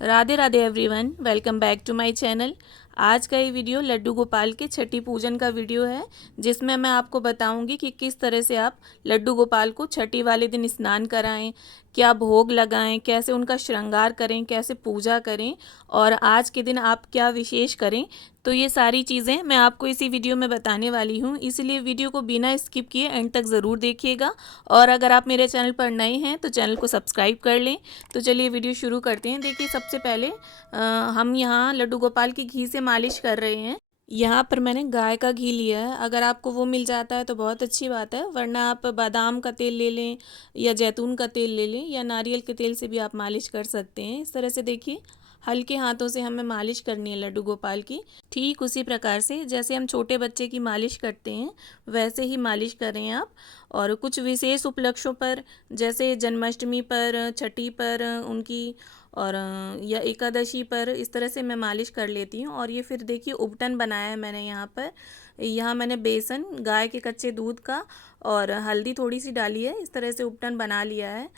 Radhe Radhe everyone, welcome back to my channel. आज का ये वीडियो लड्डू गोपाल के छठी पूजन का वीडियो है, जिसमें मैं आपको बताऊंगी कि किस तरह से आप लड्डू गोपाल को छठी वाले दिन स्नान कराएं, क्या भोग लगाएं, कैसे उनका श्रृंगार करें, कैसे पूजा करें और आज के दिन आप क्या विशेष करें। तो ये सारी चीज़ें मैं आपको इसी वीडियो में बताने वाली हूँ, इसलिए वीडियो को बिना स्किप किए एंड तक ज़रूर देखिएगा। और अगर आप मेरे चैनल पर नए हैं तो चैनल को सब्सक्राइब कर लें। तो चलिए वीडियो शुरू करते हैं। देखिए, सबसे पहले हम यहाँ लड्डू गोपाल की घी से मालिश कर रहे हैं। यहाँ पर मैंने गाय का घी लिया है, अगर आपको वो मिल जाता है तो बहुत अच्छी बात है, वरना आप बादाम का तेल ले लें या जैतून का तेल ले लें या नारियल के तेल से भी आप मालिश कर सकते हैं। इस तरह से देखिए, हल्के हाथों से हमें मालिश करनी है लड्डू गोपाल की। ठीक उसी प्रकार से जैसे हम छोटे बच्चे की मालिश करते हैं, वैसे ही मालिश करें आप। और कुछ विशेष उपलक्ष्यों पर, जैसे जन्माष्टमी पर, छठी पर उनकी, और या एकादशी पर, इस तरह से मैं मालिश कर लेती हूँ। और ये फिर देखिए, उपटन बनाया है मैंने यहाँ पर। यहाँ मैंने बेसन, गाय के कच्चे दूध का और हल्दी थोड़ी सी डाली है, इस तरह से उपटन बना लिया है।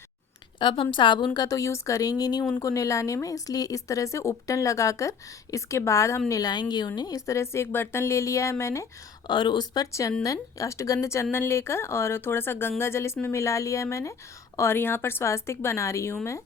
अब हम साबुन का तो यूज़ करेंगे नहीं उनको नहलाने में, इसलिए इस तरह से उपटन लगाकर इसके बाद हम नहलाएंगे उन्हें। इस तरह से एक बर्तन ले लिया है मैंने और उस पर चंदन, अष्टगंध चंदन लेकर और थोड़ा सा गंगा जल इसमें मिला लिया है मैंने। और यहाँ पर स्वास्तिक बना रही हूँ मैं।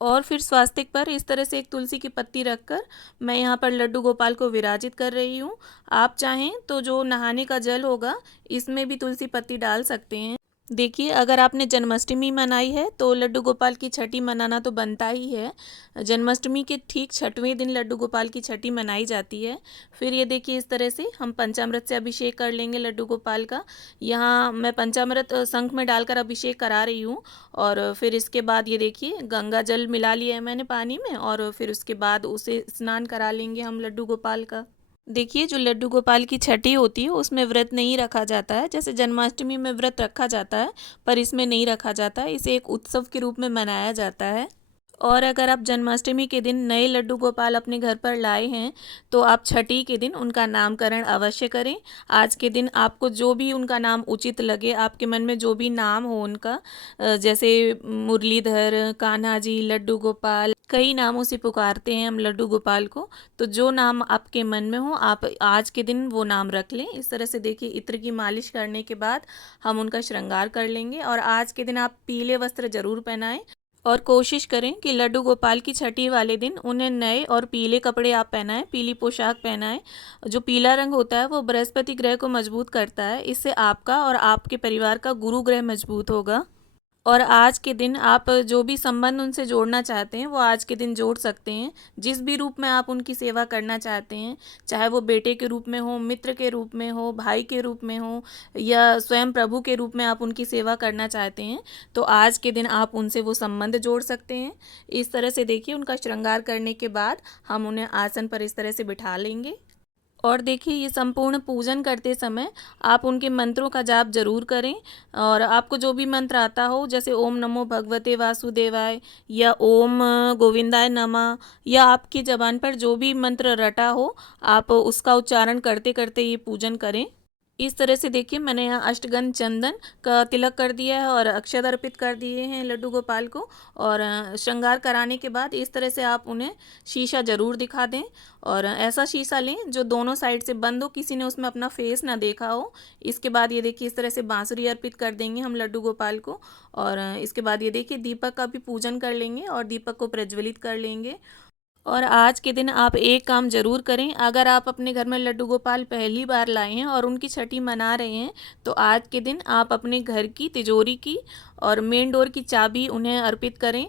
और फिर स्वास्तिक पर इस तरह से एक तुलसी की पत्ती रखकर मैं यहाँ पर लड्डू गोपाल को विराजित कर रही हूँ। आप चाहें तो जो नहाने का जल होगा, इसमें भी तुलसी पत्ती डाल सकते हैं। देखिए, अगर आपने जन्माष्टमी मनाई है तो लड्डू गोपाल की छठी मनाना तो बनता ही है। जन्माष्टमी के ठीक छठवें दिन लड्डू गोपाल की छठी मनाई जाती है। फिर ये देखिए, इस तरह से हम पंचामृत से अभिषेक कर लेंगे लड्डू गोपाल का। यहाँ मैं पंचामृत शंख में डालकर अभिषेक करा रही हूँ। और फिर इसके बाद ये देखिए, गंगा जल मिला लिया है मैंने पानी में, और फिर उसके बाद उसे स्नान करा लेंगे हम लड्डू गोपाल का। देखिए, जो लड्डू गोपाल की छठी होती है उसमें व्रत नहीं रखा जाता है, जैसे जन्माष्टमी में व्रत रखा जाता है, पर इसमें नहीं रखा जाता है। इसे एक उत्सव के रूप में मनाया जाता है। और अगर आप जन्माष्टमी के दिन नए लड्डू गोपाल अपने घर पर लाए हैं तो आप छठी के दिन उनका नामकरण अवश्य करें। आज के दिन आपको जो भी उनका नाम उचित लगे, आपके मन में जो भी नाम हो उनका, जैसे मुरलीधर, कान्हा जी, लड्डू गोपाल, कई नामों से पुकारते हैं हम लड्डू गोपाल को। तो जो नाम आपके मन में हो, आप आज के दिन वो नाम रख लें। इस तरह से देखिए, इत्र की मालिश करने के बाद हम उनका श्रृंगार कर लेंगे। और आज के दिन आप पीले वस्त्र जरूर पहनाएं और कोशिश करें कि लड्डू गोपाल की छठी वाले दिन उन्हें नए और पीले कपड़े आप पहनाएं, पीली पोशाक पहनाएं। जो पीला रंग होता है वो बृहस्पति ग्रह को मजबूत करता है, इससे आपका और आपके परिवार का गुरु ग्रह मजबूत होगा। और आज के दिन आप जो भी संबंध उनसे जोड़ना चाहते हैं वो आज के दिन जोड़ सकते हैं। जिस भी रूप में आप उनकी सेवा करना चाहते हैं, चाहे वो बेटे के रूप में हो, मित्र के रूप में हो, भाई के रूप में हो, या स्वयं प्रभु के रूप में आप उनकी सेवा करना चाहते हैं, तो आज के दिन आप उनसे वो संबंध जोड़ सकते हैं। इस तरह से देखिए, उनका श्रृंगार करने के बाद हम उन्हें आसन पर इस तरह से बिठा लेंगे। और देखिए, ये संपूर्ण पूजन करते समय आप उनके मंत्रों का जाप जरूर करें। और आपको जो भी मंत्र आता हो, जैसे ओम नमो भगवते वासुदेवाय या ओम गोविंदाय नमः, या आपकी जबान पर जो भी मंत्र रटा हो, आप उसका उच्चारण करते करते ये पूजन करें। इस तरह से देखिए, मैंने यहाँ अष्टगंध चंदन का तिलक कर दिया है और अक्षत अर्पित कर दिए हैं लड्डू गोपाल को। और श्रृंगार कराने के बाद इस तरह से आप उन्हें शीशा ज़रूर दिखा दें। और ऐसा शीशा लें जो दोनों साइड से बंद हो, किसी ने उसमें अपना फेस ना देखा हो। इसके बाद ये देखिए, इस तरह से बांसुरी अर्पित कर देंगे हम लड्डू गोपाल को। और इसके बाद ये देखिए, दीपक का भी पूजन कर लेंगे और दीपक को प्रज्वलित कर लेंगे। और आज के दिन आप एक काम ज़रूर करें, अगर आप अपने घर में लड्डू गोपाल पहली बार लाए हैं और उनकी छठी मना रहे हैं, तो आज के दिन आप अपने घर की तिजोरी की और मेन डोर की चाबी उन्हें अर्पित करें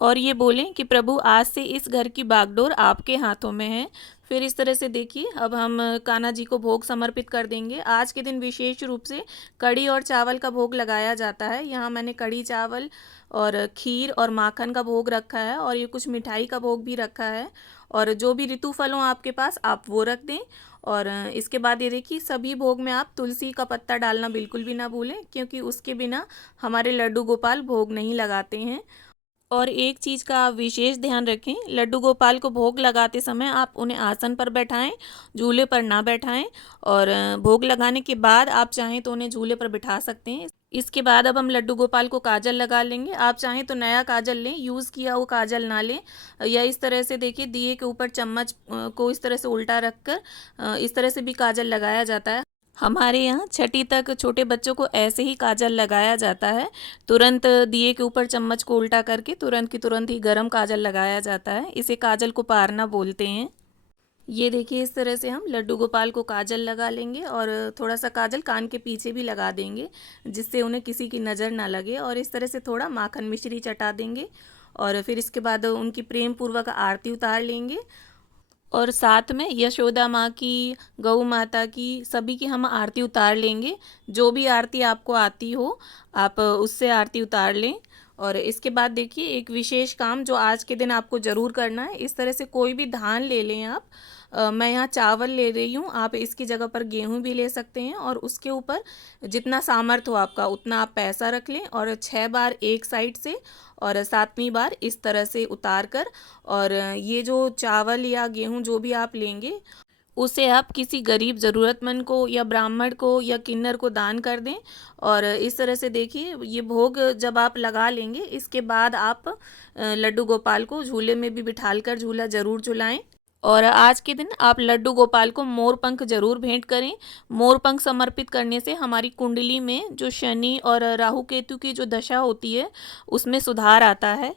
और ये बोलें कि प्रभु, आज से इस घर की बागडोर आपके हाथों में है। फिर इस तरह से देखिए, अब हम कान्हा जी को भोग समर्पित कर देंगे। आज के दिन विशेष रूप से कढ़ी और चावल का भोग लगाया जाता है। यहाँ मैंने कढ़ी चावल और खीर और माखन का भोग रखा है, और ये कुछ मिठाई का भोग भी रखा है। और जो भी ऋतु फल हो आपके पास, आप वो रख दें। और इसके बाद ये देखिए, सभी भोग में आप तुलसी का पत्ता डालना बिल्कुल भी ना भूलें, क्योंकि उसके बिना हमारे लड्डू गोपाल भोग नहीं लगाते हैं। और एक चीज़ का आप विशेष ध्यान रखें, लड्डू गोपाल को भोग लगाते समय आप उन्हें आसन पर बैठाएं, झूले पर ना बैठाएं। और भोग लगाने के बाद आप चाहें तो उन्हें झूले पर बिठा सकते हैं। इसके बाद अब हम लड्डू गोपाल को काजल लगा लेंगे। आप चाहें तो नया काजल लें, यूज़ किया हुआ काजल ना लें। या इस तरह से देखिए दिए के ऊपर चम्मच को इस तरह से उल्टा रखकर इस तरह से भी काजल लगाया जाता है। हमारे यहाँ छठी तक छोटे बच्चों को ऐसे ही काजल लगाया जाता है। तुरंत दिए के ऊपर चम्मच को उल्टा करके तुरंत की तुरंत ही गरम काजल लगाया जाता है। इसे काजल को पारना बोलते हैं। ये देखिए इस तरह से हम लड्डू गोपाल को काजल लगा लेंगे और थोड़ा सा काजल कान के पीछे भी लगा देंगे, जिससे उन्हें किसी की नज़र ना लगे। और इस तरह से थोड़ा माखन मिश्री चटा देंगे और फिर इसके बाद उनकी प्रेम पूर्वक आरती उतार लेंगे। और साथ में यशोदा माँ की, गौ माता की, सभी की हम आरती उतार लेंगे। जो भी आरती आपको आती हो आप उससे आरती उतार लें। और इसके बाद देखिए एक विशेष काम जो आज के दिन आपको ज़रूर करना है। इस तरह से कोई भी धान ले लें आप। मैं यहाँ चावल ले रही हूँ, आप इसकी जगह पर गेहूँ भी ले सकते हैं। और उसके ऊपर जितना सामर्थ्य हो आपका उतना आप पैसा रख लें और 6 बार एक साइड से और 7वीं बार इस तरह से उतार कर, और ये जो चावल या गेहूँ जो भी आप लेंगे उसे आप किसी गरीब ज़रूरतमंद को या ब्राह्मण को या किन्नर को दान कर दें। और इस तरह से देखिए ये भोग जब आप लगा लेंगे इसके बाद आप लड्डू गोपाल को झूले में भी बिठाल कर झूला ज़रूर झुलाएं। और आज के दिन आप लड्डू गोपाल को मोर पंख जरूर भेंट करें। मोर पंख समर्पित करने से हमारी कुंडली में जो शनि और राहु केतु की जो दशा होती है उसमें सुधार आता है।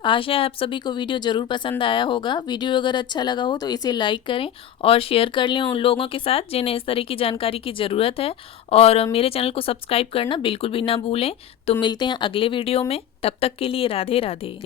आशा है आप सभी को वीडियो ज़रूर पसंद आया होगा। वीडियो अगर अच्छा लगा हो तो इसे लाइक करें और शेयर कर लें उन लोगों के साथ जिन्हें इस तरह की जानकारी की ज़रूरत है। और मेरे चैनल को सब्सक्राइब करना बिल्कुल भी ना भूलें। तो मिलते हैं अगले वीडियो में, तब तक के लिए राधे राधे।